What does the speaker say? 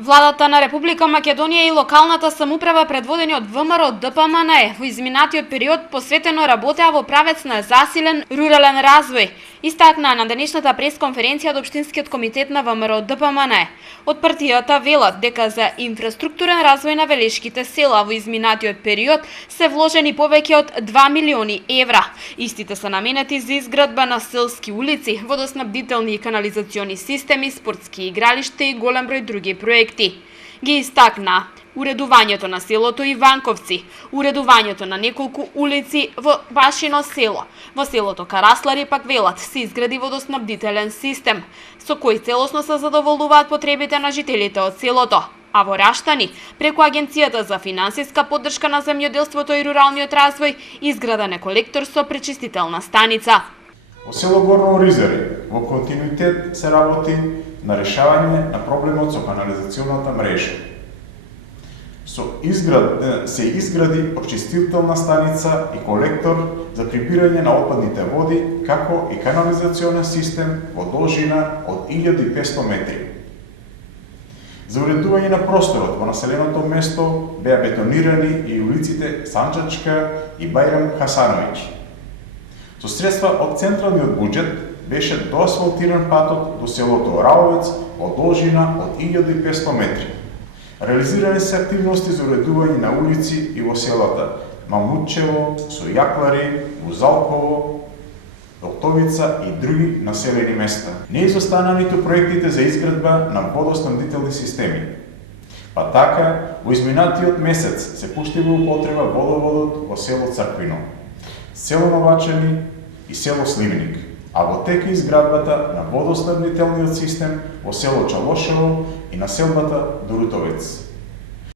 Владата на Република Македонија и локалната самоуправа предводени од ВМРО ДПМН во изминатиот период посветено работеа во правец на засилен рурален развој, истакнаа на денешната пресконференција од Општинскиот комитет на ВМРО ДПМН. Од партијата велат дека за инфраструктурен развој на велешките села во изминатиот период се вложени повеќе од 2 милиони евра. Истите се наменети за изградба на селски улици, водоснабдителни и канализациони системи, спортски игралишта и голем број други проекти. Ги истакна уредувањето на селото Иванковци, уредувањето на неколку улици во Башино село. Во селото Караслари пак велат се изгради водоснабдителен систем, со кој целосно се задоволуваат потребите на жителите од селото. А во Раштани, преку Агенцијата за финансиска поддршка на земјоделството и руралниот развој, изграден е колектор со пречистителна станица. Во село Горно Оризари, во континуитет се работи на решавање на проблемот со канализационата мрежа. Се изгради пречистителна станица и колектор за прибирање на отпадните води, како и канализационен систем во должина од 1500 метри. За уредување на просторот во населеното место беа бетонирани и улиците Санџачка и Бајрам Хасановиќ. Со средства од централниот буџет беше доасфалтиран патот до селото Ораловец во должина од 1500 метри. Реализирани се активности за уредување на улици и во селата Мамутчево, Сојаклари, Бузалково, Доктовица и други населени места. Не изостанаа ниту проектите за изградба на водоснабдителни системи. Па така, во изминатиот месец се пушти во употреба водоводот во село Црквино, село Новачани и село Сливник, а во тек е изградбата на водоснабдителниот систем во село Чалошево и населбата Дорутовец.